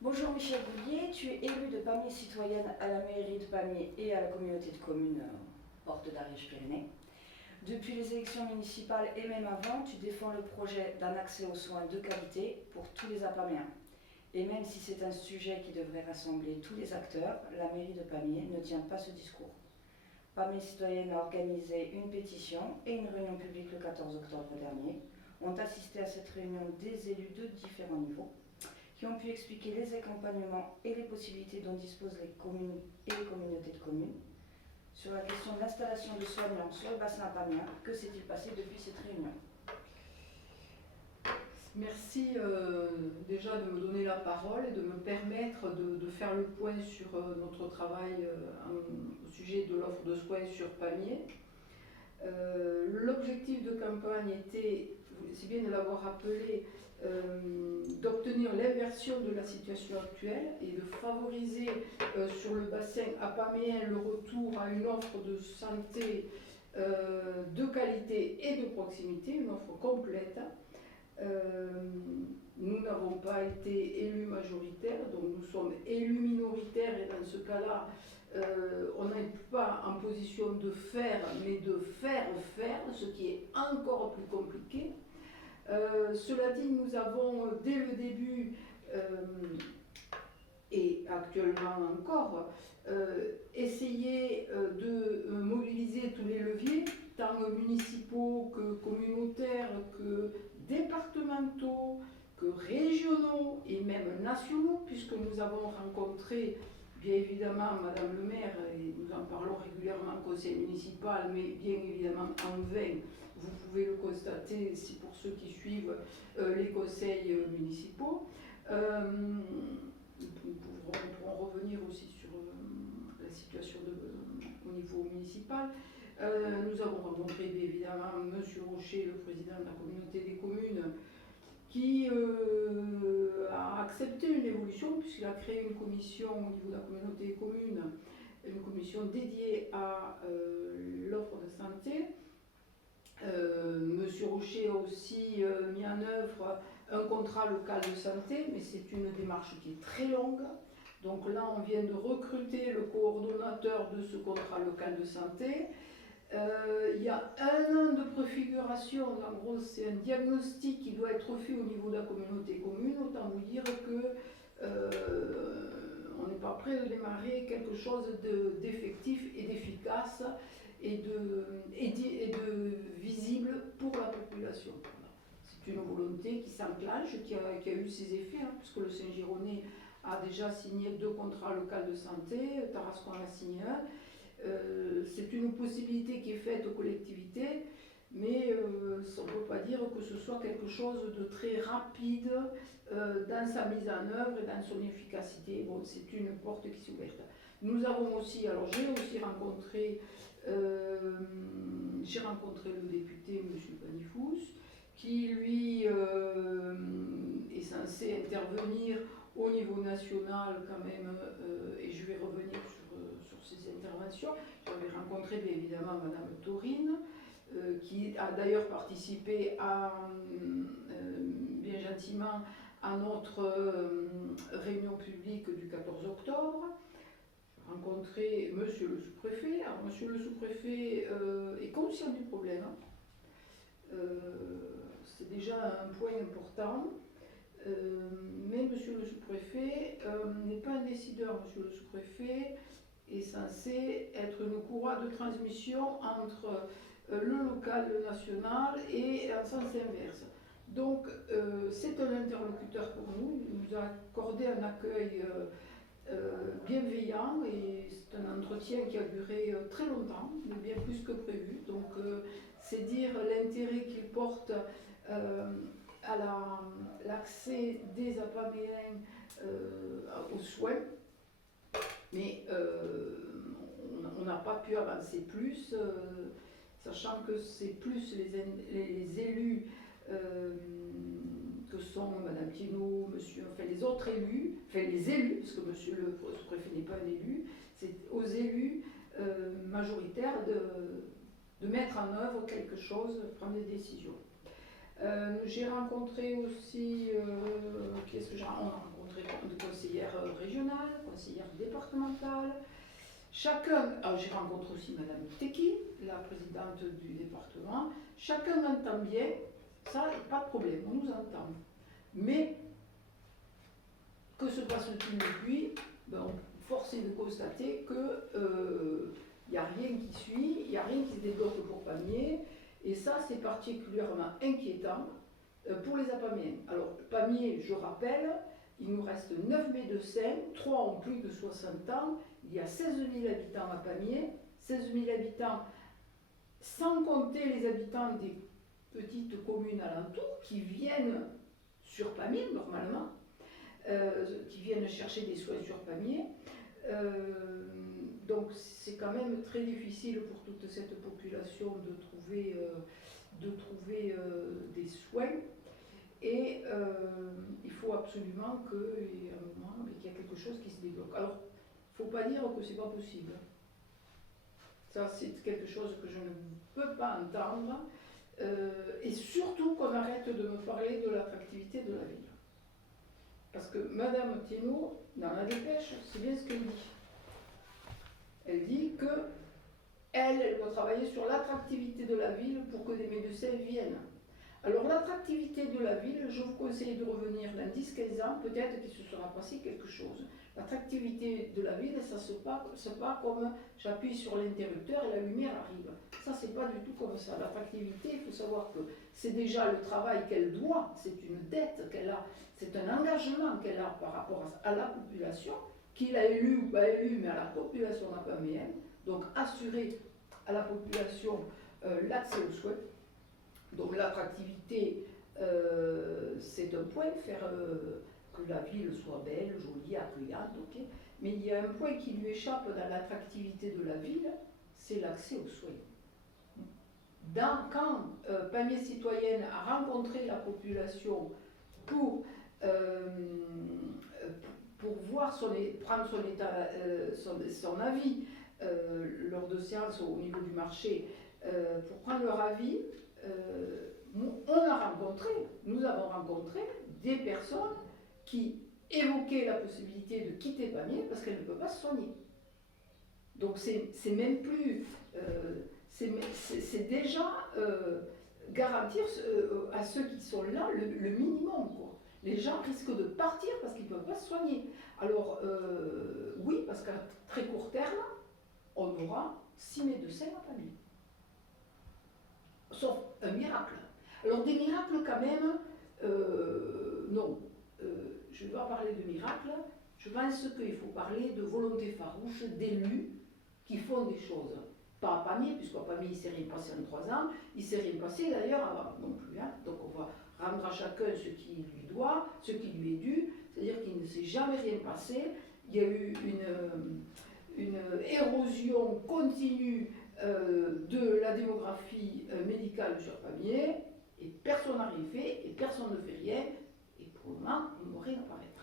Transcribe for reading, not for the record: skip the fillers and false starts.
Bonjour Michel Goulier, tu es élu de Pamiers citoyenne à la mairie de Pamiers et à la communauté de communes Porte d'Ariège-Pyrénées. Depuis les élections municipales et même avant, tu défends le projet d'un accès aux soins de qualité pour tous les Apamiens. Et même si c'est un sujet qui devrait rassembler tous les acteurs, la mairie de Pamiers ne tient pas ce discours. Pamiers citoyenne a organisé une pétition et une réunion publique le 14 octobre dernier. Ont assisté à cette réunion des élus de différents niveaux, qui ont pu expliquer les accompagnements et les possibilités dont disposent les communes et les communautés de communes. Sur la question de l'installation de soignants sur le bassin apamien, que s'est-il passé depuis cette réunion? Merci déjà de me donner la parole et de me permettre de faire le point sur notre travail au sujet de l'offre de soins sur Pamiers. L'objectif de campagne était, c'est bien de l'avoir rappelé, d'obtenir l'inversion de la situation actuelle et de favoriser sur le bassin apamien le retour à une offre de santé de qualité et de proximité, une offre complète. Nous n'avons pas été élus majoritaires, donc nous sommes élus minoritaires et dans ce cas-là, on n'est pas en position de faire, mais de faire, ce qui est encore plus compliqué. Cela dit, nous avons dès le début et actuellement encore essayé de mobiliser tous les leviers, tant municipaux que communautaires, que départementaux, que régionaux et même nationaux, puisque nous avons rencontré bien évidemment Madame le maire, et nous en parlons régulièrement au conseil municipal, mais bien évidemment en vain, vous pouvez le constater, c'est pour ceux qui suivent les conseils municipaux. Nous pourrons revenir aussi sur la situation au niveau municipal. Nous avons rencontré bien évidemment M. Rocher, le président de la communauté des communes, qui a accepté une évolution puisqu'il a créé une commission au niveau de la communauté des communes, une commission dédiée à l'offre de santé. Monsieur Rocher a aussi mis en œuvre un contrat local de santé, mais c'est une démarche qui est très longue. Donc là, on vient de recruter le coordonnateur de ce contrat local de santé. Il y a 1 an de préfiguration, en gros c'est un diagnostic qui doit être fait au niveau de la communauté commune, autant vous dire que on n'est pas prêt de démarrer quelque chose d'effectif et d'efficace et de visible pour la population. C'est une volonté qui s'enclenche, qui a eu ses effets, puisque le Saint-Gironnais a déjà signé 2 contrats locaux de santé, Tarascon en a signé un. C'est une possibilité qui est faite aux collectivités, mais on ne peut pas dire que ce soit quelque chose de très rapide dans sa mise en œuvre et dans son efficacité. Bon, c'est une porte qui s'est ouverte. Nous avons aussi, alors j'ai aussi rencontré, le député M. Panifous, qui lui est censé intervenir au niveau national quand même, et je vais revenir sur ces interventions. J'avais rencontré bien évidemment Madame Taurine, qui a d'ailleurs participé bien gentiment à notre réunion publique du 14 octobre. J'ai rencontré Monsieur le sous-préfet. Alors Monsieur le sous-préfet est conscient du problème. C'est déjà un point important. Mais Monsieur le sous-préfet n'est pas un décideur. Monsieur le sous-préfet est censé être une courroie de transmission entre le local, le national et en sens inverse. Donc c'est un interlocuteur pour nous, il nous a accordé un accueil bienveillant et c'est un entretien qui a duré très longtemps, mais bien plus que prévu. Donc c'est dire l'intérêt qu'il porte à l'accès des Apaméens aux soins, mais on n'a pas pu avancer plus, sachant que c'est plus les élus que sont Madame Pinault, les autres élus, les élus, parce que Monsieur le sous-préfet n'est pas un élu, c'est aux élus majoritaires de mettre en œuvre quelque chose, de prendre des décisions. J'ai rencontré aussi, on a rencontré de conseillères régionales, conseillères départementales. Chacun, j'ai rencontré aussi Madame Teki, la présidente du département. Chacun entend bien, ça, pas de problème, on nous entend. Mais que se passe-t-il depuis? Force est de constater que il n'y a rien qui suit, il n'y a rien qui se débloque pour Pamiers, et ça c'est particulièrement inquiétant pour les Apamiens. Alors Pamiers, je rappelle, il nous reste 9 médecins, 3 ont plus de 60 ans, il y a 16 000 habitants à Pamiers, 16 000 habitants sans compter les habitants des petites communes alentours qui viennent sur Pamiers normalement, qui viennent chercher des soins sur Pamiers. Donc c'est quand même très difficile pour toute cette population de trouver des soins, et il faut absolument qu'il y ait un moment qu'il y a quelque chose qui se débloque. Alors, il ne faut pas dire que c'est pas possible. Ça, c'est quelque chose que je ne peux pas entendre, et surtout qu'on arrête de me parler de l'attractivité de la ville. Parce que Madame Thénault, dans la dépêche, c'est bien ce qu'elle dit. Elle dit qu'elle doit travailler sur l'attractivité de la ville pour que des médecins viennent. Alors l'attractivité de la ville, je vous conseille de revenir dans 10-15 ans, peut-être qu'il se sera passé quelque chose. L'attractivité de la ville, ça se passe comme j'appuie sur l'interrupteur et la lumière arrive. Ça, c'est pas du tout comme ça. L'attractivité, il faut savoir que c'est déjà le travail qu'elle doit, c'est une dette qu'elle a, c'est un engagement qu'elle a par rapport à la population, qu'il a élu ou pas élu, mais à la population apamienne. Donc assurer à la population l'accès aux soins. Donc l'attractivité, c'est un point, faire que la ville soit belle, jolie, accueillante, ok. Mais il y a un point qui lui échappe dans l'attractivité de la ville, c'est l'accès aux soins. Quand Pamiers Citoyenne a rencontré la population pour voir prendre son avis lors de séances au niveau du marché, pour prendre leur avis, nous avons rencontré des personnes qui évoquaient la possibilité de quitter Pamiers parce qu'elles ne peuvent pas se soigner. Donc c'est même plus, c'est déjà garantir à ceux qui sont là le minimum, quoi. Les gens risquent de partir parce qu'ils ne peuvent pas se soigner. Alors oui, parce qu'à très court terme, on aura 6 médecins à Pamiers. Sauf un miracle. Alors des miracles quand même, non. Je ne vais pas parler de miracles, je pense qu'il faut parler de volonté farouche d'élus qui font des choses. Pas à Pamiers, puisqu'à Pamiers il ne s'est rien passé en 3 ans, il ne s'est rien passé d'ailleurs avant non plus. Hein. Donc on va rendre à chacun ce qui lui doit, ce qui lui est dû, c'est-à-dire qu'il ne s'est jamais rien passé. Il y a eu une érosion continue de la démographie médicale sur Pamiers, et personne n'a rien fait, et personne ne fait rien, et pour le moment, on ne voit rien apparaître.